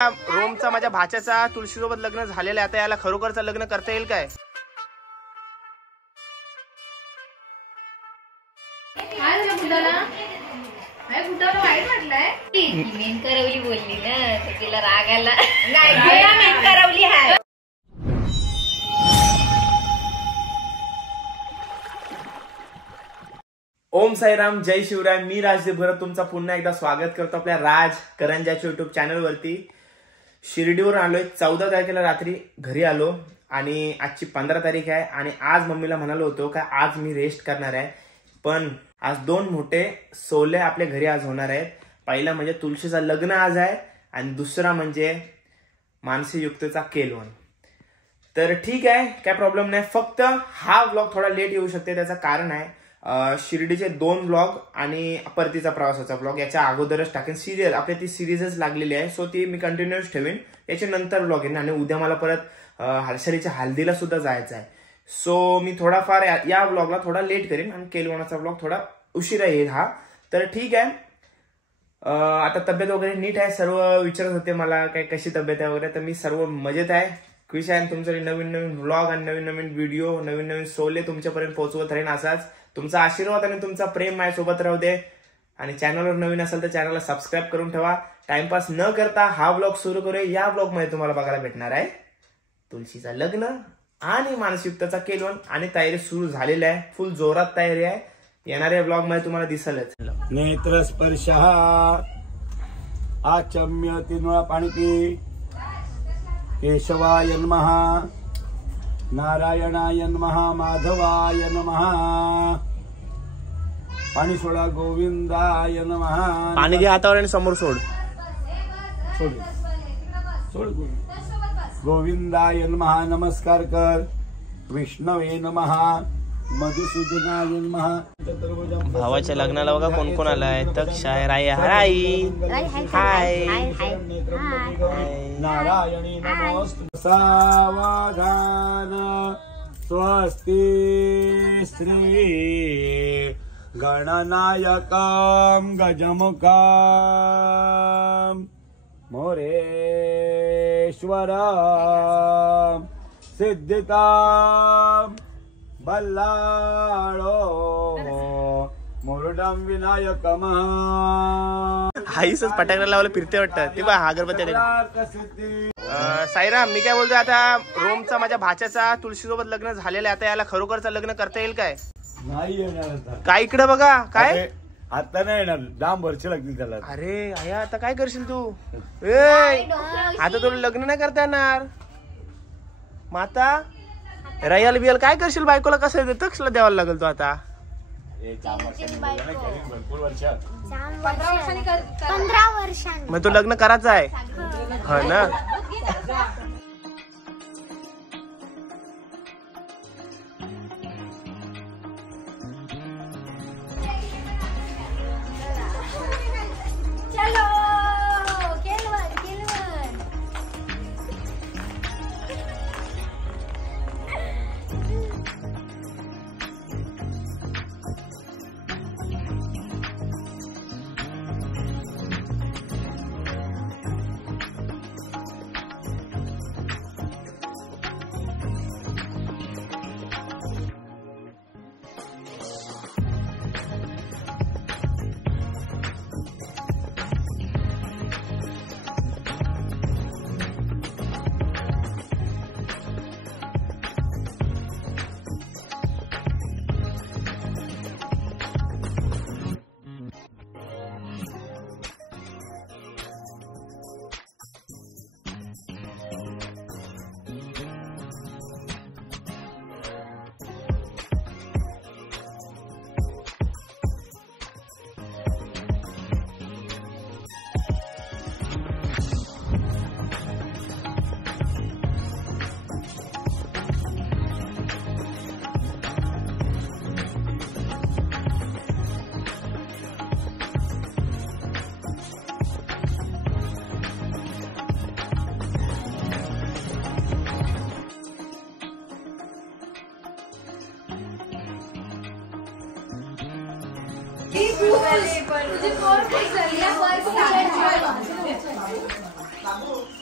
रोमचा माझ्या भाच्याचा तुळशीसोबत लग्न झालेलं आहे, आता याला खरोखरचं लग्न करता येईल काय? मेन करवली बोलली ना तर तिला राग आला. नाही मेन करवली आहे. ओम साईराम, जय शिवराय. मी राजदेव भरत तुमचा पुन्हा एकदा स्वागत करतो आपल्या राज करंजाच्या युट्यूब चॅनल वरती. शिर्डीवर आलोय. 14 तारखेला रात्री घरी आलो आणि आजची 15 तारीख आहे आणि आज मम्मीला म्हणालो होतो का आज मी रेस्ट करणार आहे, पण आज दोन मोठे सोहळे आपल्या घरी आज होणार आहेत. पहिला म्हणजे तुळशीचा लग्न आज आहे आणि दुसरा म्हणजे मानसी युक्तचा केलवन. तर ठीक आहे, काय प्रॉब्लेम नाही. फक्त हा व्लॉग थोडा लेट येऊ शकते, त्याचं कारण आहे शिर्डीचे 2 व्लॉग आणि परतीचा प्रवासाचा व्लॉग याच्या अगोदरच टाकेन. सिरियल आपल्या ती सिरीजच लागलेली आहे, सो ती मी कंटिन्युअस ठेवीन. याच्या नंतर व्लॉग येईन आणि उद्या मला परत हर्षरीच्या हल्दीला सुद्धा जायचं आहे. सो मी थोडाफार या व्लॉगला थोडा लेट करेन आणि केलवनाचा व्लॉग थोडा उशिरा येईल हा. तर ठीक आहे. आता तब्येत वगैरे नीट आहे. सर्व विचारत होते मला काय कशी तब्येत आहे वगैरे, तर मी सर्व मजेत आहे, खुश आहे. तुमच्याकडे नवीन नवीन व्लॉग आणि नवीन नवीन व्हिडिओ, नवीन नवीन सोहळे तुमच्यापर्यंत पोहोचवत राहीन. असाच तुमचा आशीर्वाद आणि तुमचा प्रेम माझ्यासोबत राहू दे. आणि चॅनलवर नवीन असेल तर चॅनलला सबस्क्राईब करून ठेवा. टाइमपास न करता हा व्लॉग सुरू करूया. या व्लॉग मध्ये तुम्हाला बघायला भेटणार आहे तुळशीचा लग्न आणि मानसिकताचा केलवन आणि तयारी सुरू झालेली आहे. फुल जोरात तयारी आहे. येणाऱ्या व्लॉग मध्ये तुम्हाला दिसलच. नेत्र स्पर्श आचम्य 3 वेळा पाणी पी. केशवाय नमः, नारायणाय नमः, माधवाय नमः. पाणी सोडा. गोविंदाय नमः. पाणी घे हातावर आणि समोर सोड. सोड सोड. गोविंदाय नमः नमस्कार कर. विष्णवे नमः, मधुसूदनाय नमः. भावाच्या लग्नाला बघा कोण कोण आलाय. तक्षाय, राय, हाय हाय. नारायणी नमोस्तुते. सावधान स्वस्ति श्री गणनायकं गजमुखं मोरेश्वरं सिद्धितं बल्लाळो मुरुडं विनायकम. हाईसच पटाकडा लावलं फिरते वाटतं ते बा अगरबत्ती. साईराम, मी काय बोलतोय, आता रोमचा माझ्या भाच्याचा तुळशीसोबत लग्न झालेलं आहे, आता याला खरोखरचं लग्न करता येईल काय? नाही येणार आता. काय इकडे बघा काय आता नाही येणार, लांब वर्ष लागतील त्याला. अरे आया आता काय करशील तू? आता तुला लग्न नाही करता येणार. माता रयाल बियाल काय करशील? बायकोला कसं तक्षला द्यावं लागेल तो आता. भरपूर वर्ष 15 वर्षांनी मग तो लग्न करायचं आहे हो ना. तुझे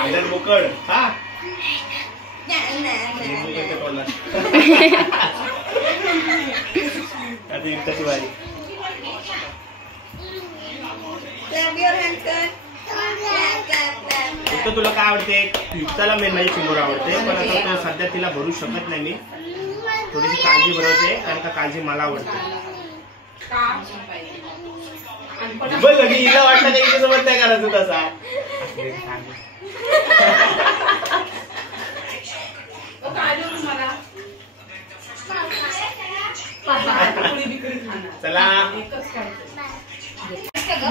आदर बोकड हा इरताची बारी. तुला काय आवडते? युक्ताला मेन माझी चिंबोरा आवडते, पण आता सध्या तिला भरू शकत नाही मी. थोडीशी काळजी भरवते कारण का काळजी मला आवडते. बघ हिला वाटलं नाही सोबत काय करायचं तसा. चला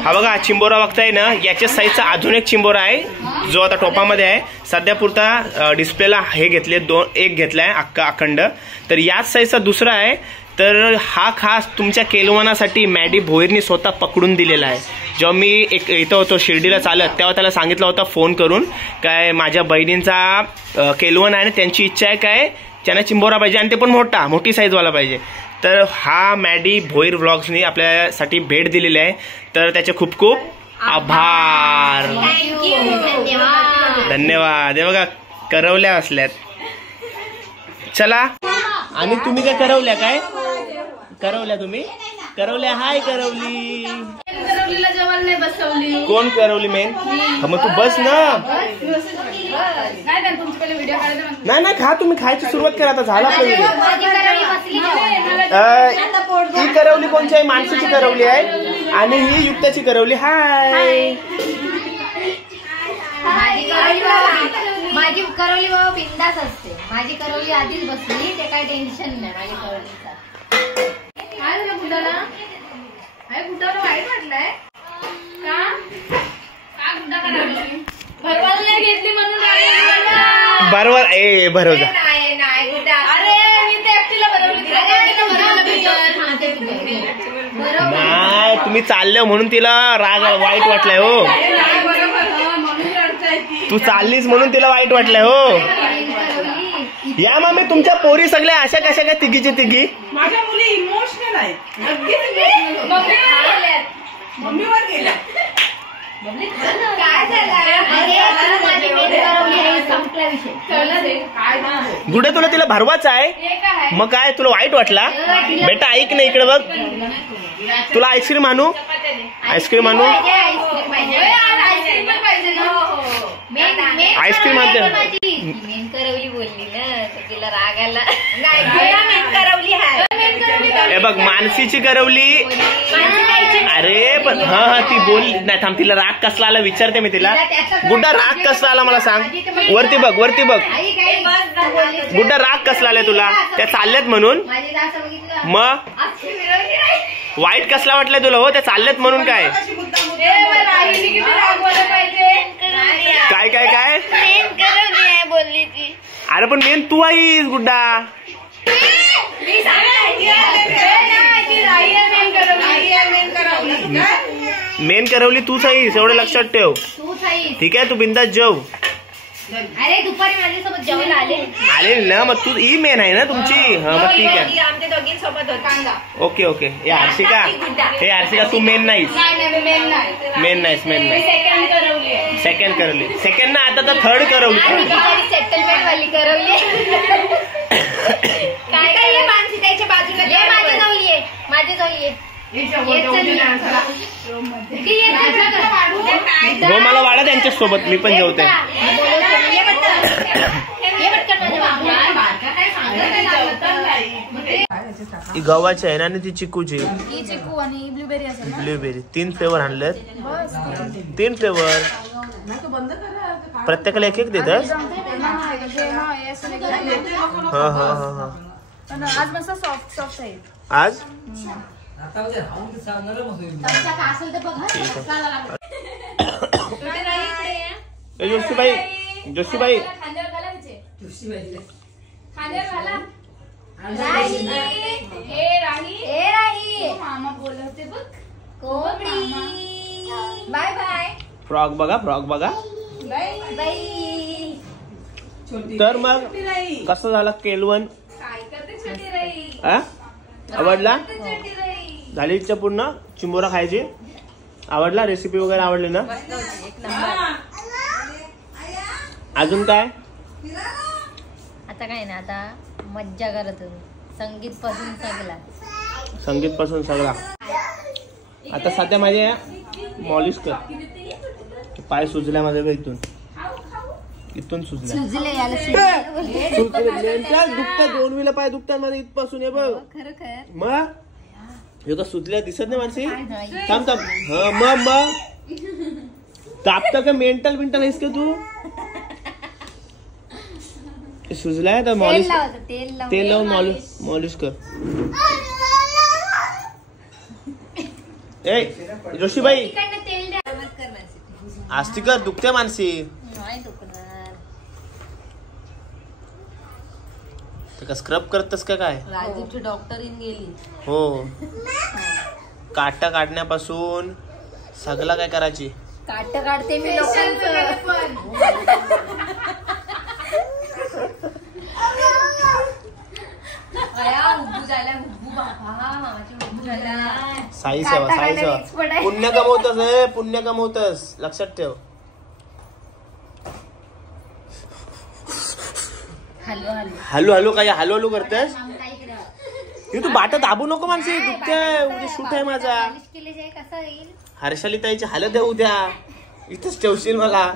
हा बघा चिंबोरा बघताय ना, याच्या साईजचा अजून एक चिंबोरा आहे जो आता टोपामध्ये आहे. सध्या पुरता डिस्प्लेला हे घेतले एक घेतलाय अखंड, तर याच साईजचा दुसरा आहे. तर हा खास तुमच्या केलवानासाठी मॅडी भोईरनी स्वतः पकडून दिलेला आहे. जेव्हा मी इथं होतो शिर्डीला चालत, तेव्हा त्याला सांगितलं होतं फोन करून काय माझ्या बहिणींचा केलवन आहे, त्यांची इच्छा आहे काय त्यांना चिंबोरा पाहिजे आणि ते पण मोठी साईजवाला पाहिजे. तर हा मॅडी भोईर व्लॉग्सनी आपल्यासाठी भेट दिलेली आहे, तर त्याचे खूप खूप आभार. धन्यवाद. हे बघा करवल्या असल्यात. चला आणि तुम्ही काय करवल्या? काय करवल्या तुम्ही? करवल्या. हाय करवली. करवलीला जेवायला नाही बसवली. कोण करवली मेन? मग तू बस ना. नाही नाही खा, तुम्ही खायची सुरुवात करा आता. झाला ही करवली कोणची आहे? माणसाची करवली आहे आणि ही युक्ताची करवली. हाय. माझी करवली बाबा बिंदास असते. माझी करवली आधीच बसली, ते काय टेन्शन नाही माझ्या करवलीचा. काय झालं गुड्डाला? अरे गुड्डाला वाईट वाटलंय का? गुड्डा करायची भरवायला नाही घेतली म्हणून बरोबर. ए भरवजा. नाही गुड्डा. अरे मी ते एकटीला भरवली. नाही तुम्ही चालले म्हणून तिला राग वाईट वाटलाय हो. तू चाललीस म्हणून तिला वाईट वाटलंय हो. या मामी तुमच्या पोरी सगळ्या अशा कशा काय तिघीची तिघी? माझ्या मुली इमोशनल आहेत. मम्मीवर गेल्या. काय गुडे तुला तिला भरवाच आहे, मग काय तुला वाईट वाटला? बेटा ऐक ना इकडे बघ, तुला आईस्क्रीम आणू? आईस्क्रीम आणू? आईस्क्रीम आणते. मेन करवली बोलली ना, तिला राग आला. मेन करवली आहे. हे बघ मानसीची करवली. अरे पण हा हा ती बोलली नाही. थांब, तिला राग कसला आला विचारते मी तिला. गुड्डा राग कसला आला मला सांग. वरती बघ, वरती बघ. गुड्डा राग कसला आलाय तुला? त्या चालल्यात म्हणून? मग वाईट कसला वाटलाय तुला? हो त्या चालल्यात म्हणून. काय काय काय काय बोलली ती. अरे पण मेन तू आहेस गुड्डा. मेन करवली तूच आहेस, एवढं लक्षात ठेव. ठीक आहे, तू बिंदास जेव. अरे दुपारी माझ्यासोबत जेवायला आले ना मग तू ही मेन आहे ना तुमची हा मग ठीक आहे आमच्या दोघींसोबत कांदा ओके ओके हे हर्षिका तू मेन नाहीस मेन नाहीस सेकंड करवली सेकंड ना आता तर थर्ड करवली सेटलमेंट वाली करवली काय काय ये मानसी त्याच्या बाजूला ये माझी जाऊ ये हो मला वाढा त्यांच्या सोबत मी पण जेवते ही गव्हाची आहे ना आणि ती चिकूची चिकू आणि ब्लूबेरी असेल ब्लूबेरी 3 फ्लेवर आणलेत 3 फ्लेवर प्रत्येकाला एक एक देतात हा आज मस्त सॉफ्ट आहे आज जोशीबाई बाय बाय फ्रॉक बघा तर मग कसं झालं केलवन आवडला झाली इच्छा पूर्ण चिंबोरा खायची आवडला रेसिपी वगैरे आवडली ना अजून काय आता काय ना आता मज्जा करत संगीत पासून सगळा आता सध्या माझ्या मॉलिश कर पाय सुजल्या माझ्या इथून सुजल्या दुखतात 2 वेळा पाय दुखतात माझ्या इथपासून हे बघ मग हे का सुजल्या दिसत नाही माणसी थांब मग तापत का मेंटल आहेस का तू सुजलाय तर मॉलिश तेल लावून मॉलिश कर ए जोशीबाई आस्ती कर दुखते मानसी का स्क्रब करतस का काय राजूची डॉक्टर इन गेली हो काटा काढण्यापासून सगळं काय करायची काट काढते मी लोकांचं साई सेवा पुण्य कमवतस लक्षात ठेव हॅलो काय हॅलो करतेस तू बाटा दाबू नको माणसे दुखते शूट आहे माझा हर्षाली ताईची हालत आहे उद्या इथंच ठेवशील मला